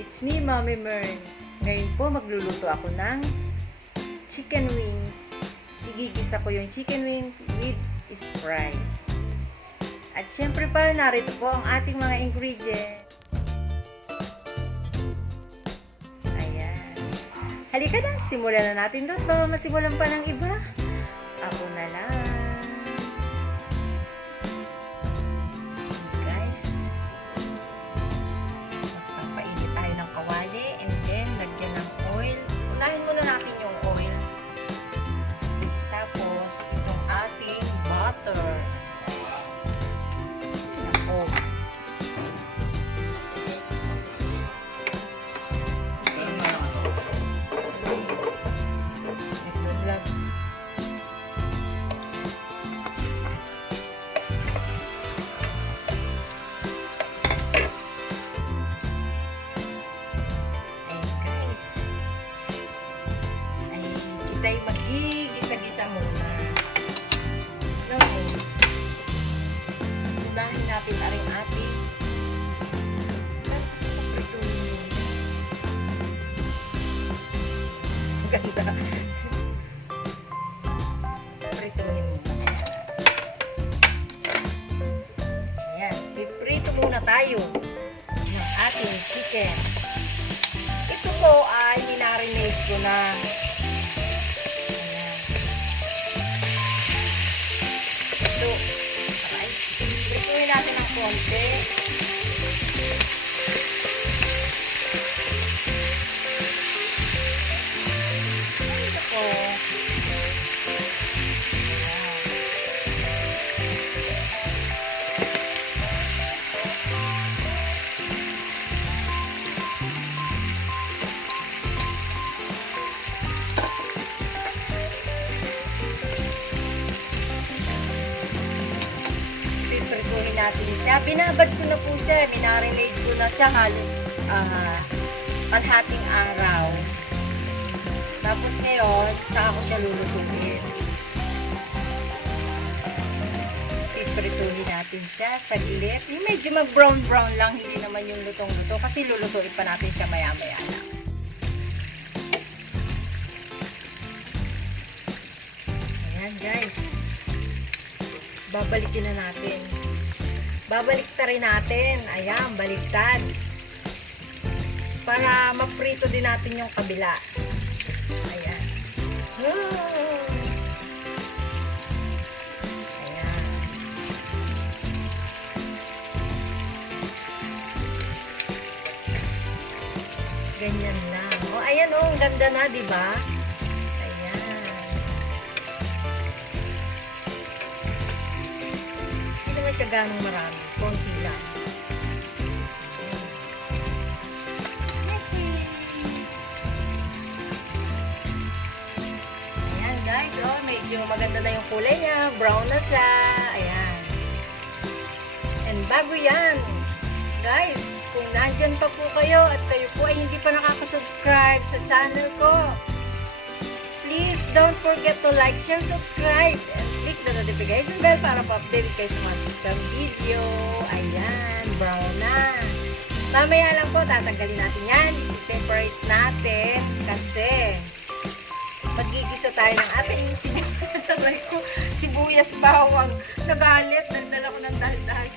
It's me, Mommy Mern. Ngayon po magluluto ako ng chicken wings. Igigisa ko yung chicken wings with Sprite. At syempre pa, narito po ang ating mga ingredients. Ayan. Halika na, simulan na natin doon. Baka masimulan pa ng iba. Ako na lang. Guys, magpapainit tayo ng kawali and then lagyan ng oil. Unahin muna natin yung oil. Tapos, itong ating butter. Ako. Tayo mag-gisa-gisa muna. No. Unahin natin aring ating mas paprituhin muna. Mas maganda. Paprituhin muna. Ayan. Piprito muna tayo ng ating chicken. Ito po ay minarinate ko na. Prituhin natin ng konti. Ito po. Prituhin natin siya. Binabad ko na po siya. Minarinate ko na siya halos kalhating araw. Tapos ngayon, saka ko siya lulutuin. Piprituhin natin siya saglit. Yung medyo mag-brown-brown lang, hindi naman yung lutong-luto kasi lulutuin pa natin siya maya-maya lang. Ayan guys. Babalikin na natin. Babaliktarin natin. Ayan, baliktad. Para maprito din natin yung kabila. Ayan. Ayan. Ganyan lang. O, ayan o, ang ganda na, di ba? Siya ganong marami, konti lang. Ayan guys, oh, medyo maganda na yung kulay niya, brown na siya. Ayan. And bago yan, guys, kung nandyan pa po kayo at kayo po ay hindi pa nakaka-subscribe sa channel ko, please don't forget to like, share, subscribe, and click the notification bell para pa-update kayo sa mga susunod video. Ayan, brown na. Mamaya lang po, tatanggalin natin yan. Isi-separate natin kasi magigisa tayo ng ating sibuyas bawang. Nagalit, nagdala ko ng dahil-dahil.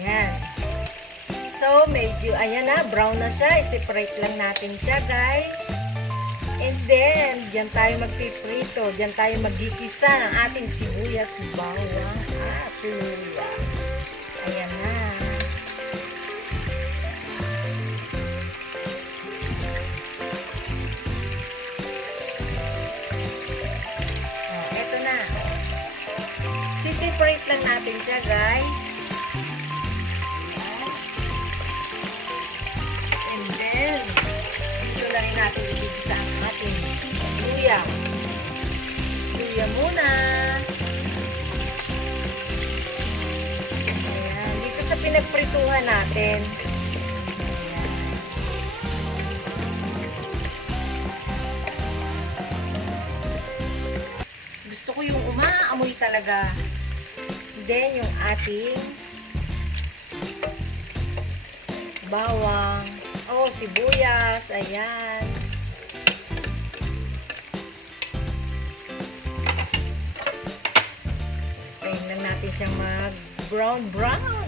Ayan. So, medyo, ayan na, brown na siya. I-separate lang natin siya, guys. And then, diyan tayo magpiprito. Diyan tayo magigisa ng ating sibuyas, bawang, at luya. Ayan na. Oh, eto na. Si-separate lang natin siya, guys. Natin ibigisa ang ating luya. Luya muna. Ayan. Dito sa pinagprituhan natin. Ayan. Gusto ko yung umaamoy talaga. Then, yung ating bawang, oh, sibuyas, ayan. Tayin lang natin siyang mag-brown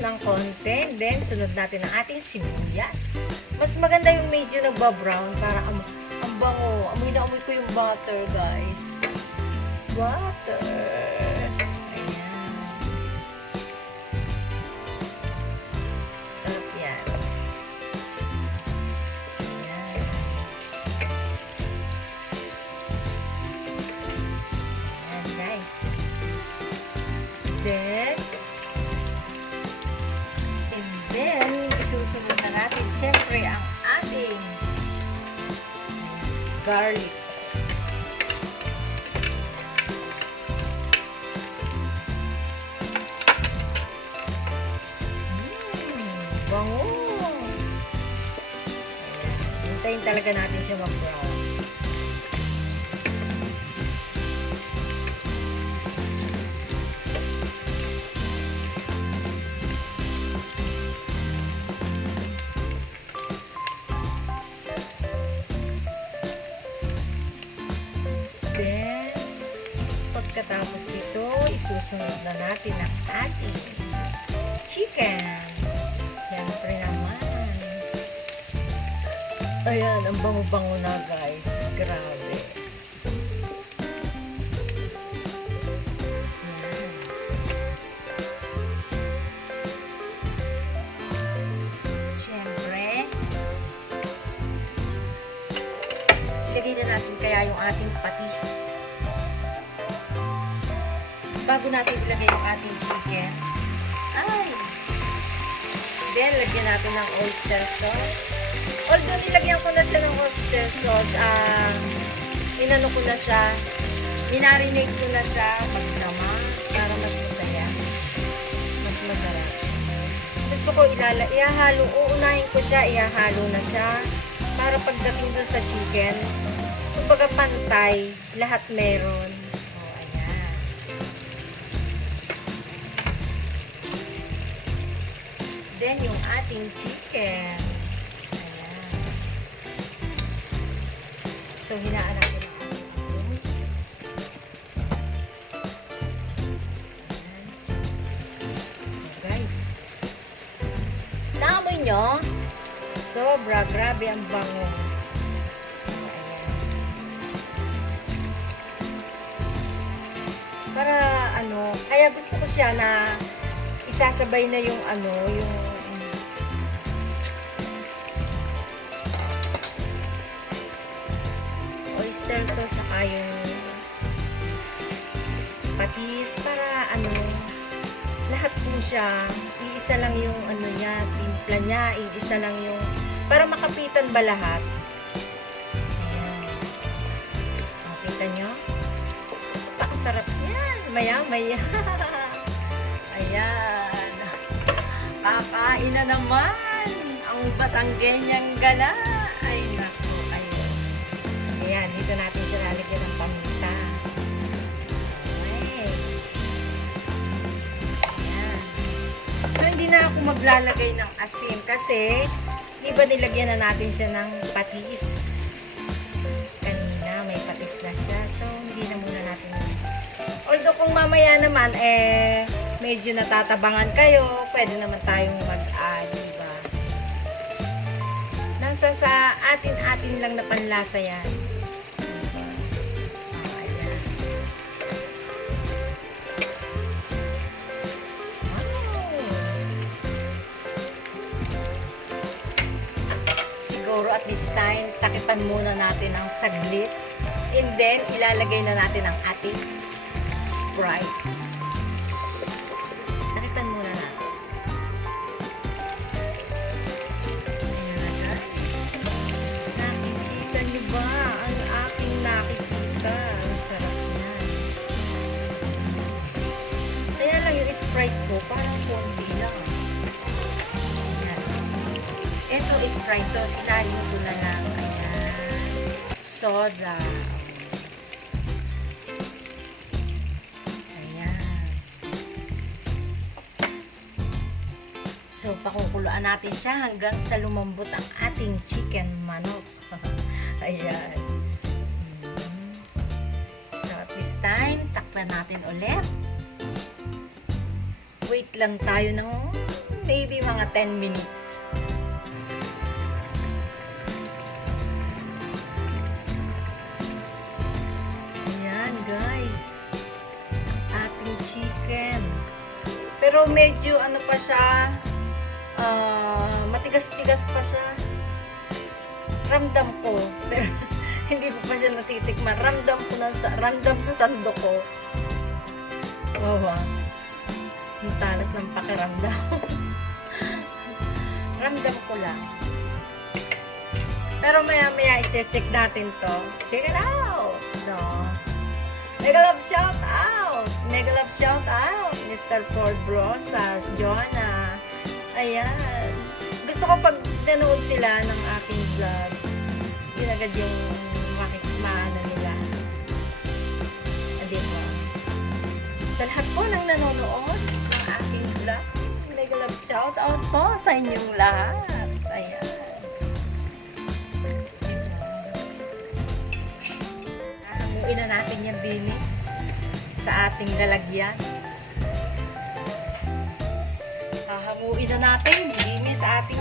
ng konti. Then, sunod natin ang ating sibuyas. Mas maganda yung medyo nagba-brown para ang bango. Amoy na amoy ko yung butter, guys. Butter. Ayan. Sarap yan. Ayan. Ayan, guys. Then, isusunod na natin, syempre, ang ating garlic. Bango! Hintayin talaga natin siya mag-brown. Then, pagkatapos nito, isusunod na natin ang ating chicken. Siyempre naman. Ayan, ang bango-bango na, guys. Grabe. Ayan. Siyempre, ilagay na natin kaya yung ating patis. Bago natin ilagay yung ating chicken, then, lagyan natin ng oyster sauce. Although, nilagyan ko na siya ng oyster sauce, inano ko na siya, minarinate ko na siya magdama para mas masaya. Mas masarap. Gusto ko ihalo, uunahin ko siya, ihalo na siya para pagdating dun sa chicken, kumbaga pantay, lahat meron. Then, yung ating chicken. Ayan. So, hinaan natin ang ating ito. So, guys. Naamoy nyo? Sobra, grabe ang bango. Ayan. Para, kaya gusto ko siya na isasabay na yung yung oyster sauce saka yung patis para lahat po siya, iisa lang yung niya, timpla niya, iisa lang yung para makapitan ba lahat. Ayan. Makita nyo? Pakasarap yan. Maya-maya. Ayan. Kakain na naman ang Batanggenyang gala. Ay, naku. Ayun. Ayan, dito natin siya lalagyan ng paminta. Okay. Ayan. So, hindi na ako maglalagay ng asin kasi, di ba nilagyan na natin siya ng patis? Kanina, may patis na siya. So, hindi na muna natin. Although, kung mamaya naman, medyo natatabangan kayo, pwede naman tayong mag-add, diba? Nasa sa atin-atin lang na panlasa yan. Diba? Ayan. Wow! Siguro at this time, takipan muna natin ng saglit. And then, ilalagay na natin ang ating Sprite. Takipan muna natin. Ayan na, guys. Nakikita niyo ba ang aking nakikita? Ang sarap yan. Kaya lang yung Sprite ko, parang konti lang. Ayan. Ito, Sprite to. Sinalin ko na lang. Ayan. Soda. So, pakukuluan natin siya hanggang sa lumambot ang ating chicken manok. Ayan. So, at this time, takpan natin ulit. Wait lang tayo ng maybe mga 10 minutes. Ayan, guys. Ating chicken. Pero medyo ano pa siya, matigas-tigas pa siya. Ramdam ko. Pero hindi ko pa siya natitikman. Ramdam sa sando ko. Wow. Yung talas ng pakiramdam. Ramdam ko lang. Pero maya-maya i-check natin to. Check it out! No. Mega love shout out! Mega love shout out! Mr. Ford Brosas, Jonah. Ayan. Gusto ko pag nanood sila ng aking vlog, yun agad yung makikimano nila. Adi mo. Sa lahat po ng nanonood ng aking vlog, mega love shout out po sa inyong lahat. Ayan. Hamuin na natin yan din sa ating lalagyan. Hamuin na natin din sa ating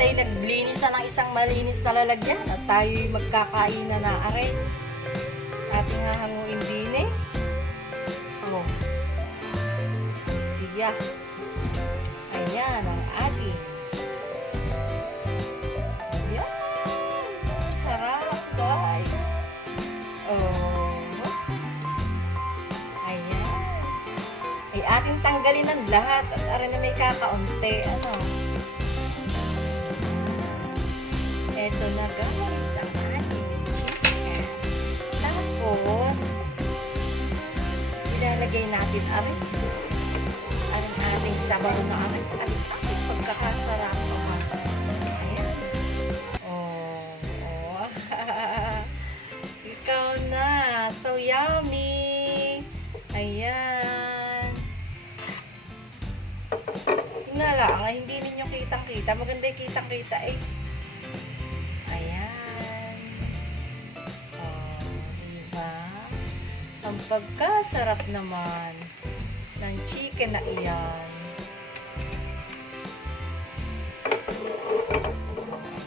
tayo naglinis na ng isang malinis na lalagyan at tayo'y magkakain na are. Ating hahanguin din oh. Siya. Ayan ang ating. Ayan. Sarap, guys. Oh. Ayan. Ay ating tanggalin ng lahat at aray na may kakaunti. Ano? Ito na guys ang ating chicken. Tapos, ilalagay natin aray. Ang ating sabaw na ating pagkakasarap. Ayan. Oh. Ikaw na. So yummy. Ayan. Yun na lang. Hindi ninyo kitang-kita. Maganda yung kitang-kita eh. Ayan. Oh, diba? Ang pagkasarap naman ng chicken na iyan.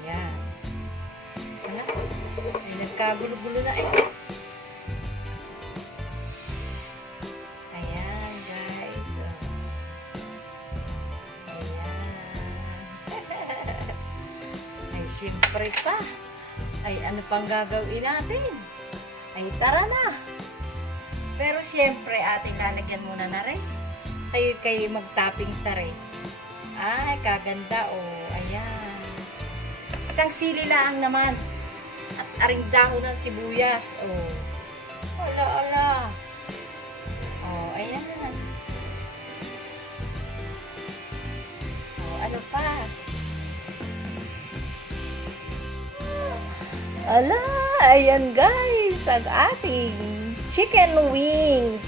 Ayan. Ayan. Ay, nagkagulo-gulo na eh. Ayan, guys. Ayan. Ay, siyempre pa. Ay, ano pang gagawin natin? Ay, tara na. Pero siyempre, ating lalagyan muna na rin. Kayo mag-toppings na rin. Ay, kaganda oh. Ayan. Isang sili lang naman. At aring dahon ng sibuyas. Oh. Ala. Oh, ayan. Oh, ano pa? Ala, ayan guys. Ang ating chicken wings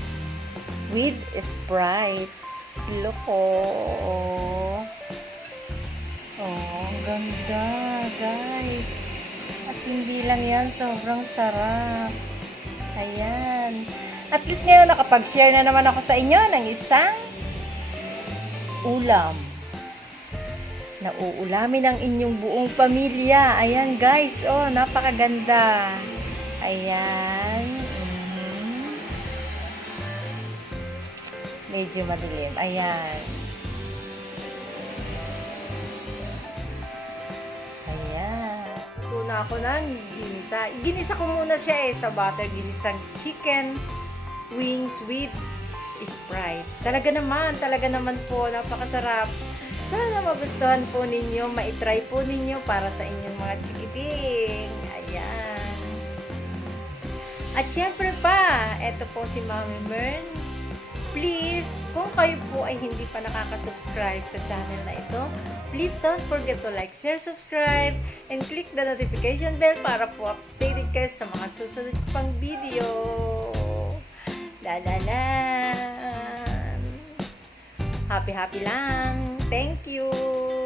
with Sprite. Loko. Oh, ang ganda, guys. At hindi lang yan, sobrang sarap. Ayan. At least ngayon nakapag-share na naman ako sa inyo ng isang ulam na uulamin ng inyong buong pamilya. Ayan, guys. Oh, napakaganda. Ayan. Medyo madilim. Ayan. Ayan. Tuna ako ng ginisa. Ginisa ko muna siya sa butter. Ginisang chicken wings with Sprite. Talaga naman po. Napakasarap. Sana magustuhan po ninyo. Maitry po ninyo para sa inyong mga chikiting. Ayan. At syempre pa, eto po si Mami Mern. Please, kung kayo po ay hindi pa nakaka-subscribe sa channel na ito, please don't forget to like, share, subscribe, and click the notification bell para po updated kayo sa mga susunod pang video. La la la! Happy-happy lang. Thank you.